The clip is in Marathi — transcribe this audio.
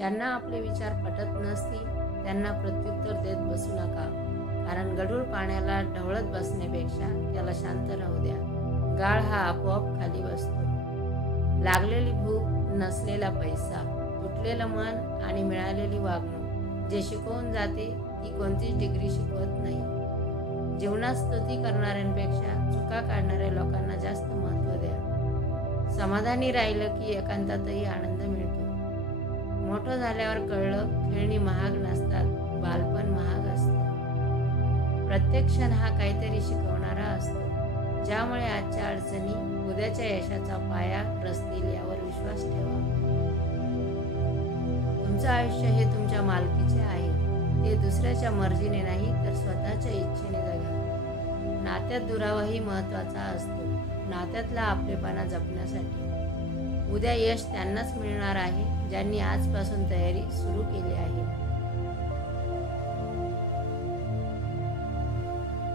ज्यांना आपले विचार पटत नसतील त्यांना प्रत्युत्तर देत बसू नका, कारण गढूळ पाण्याला ढवळत बसण्यापेक्षा त्याला शांत राहू द्या. गाळ हा आपोआप खाली बसतो. लागलेली भूक, नसलेला पैसा, तुटलेलं मन आणि मिळालेली वागणूक जे शिकवून जाते ती कोणतीच डिग्री शिकवत नाही. जीवनात स्तुती करणाऱ्यांपेक्षा चुका काढणाऱ्या लोकांना जास्त महत्त्व द्या. समाधानी राहिलं की एकांतातही आनंद मिळतो. मोठं झाल्यावर कळलं खेळणी महाग नसतात, बालपण महाग असतं. प्रत्येक क्षण हा काहीतरी शिकवणारा असतो, ज्यामुळे आजच्या अडचणी उद्याच्या यशाचा पाया रचतील यावर विश्वास ठेवा. तुमचं आयुष्य हे तुमच्या मालकीचे आहे. ते दुसऱ्याच्या मर्जीने नाही तर स्वतःच्या इच्छेने जगा. नात्यात दुरावाही महत्त्वाचा असतो, नात्यातला आपलेपणा जपण्यासाठी. उद्या यश त्यांनाच मिळणार आहे ज्यांनी आजपासून तयारी सुरू केली आहे.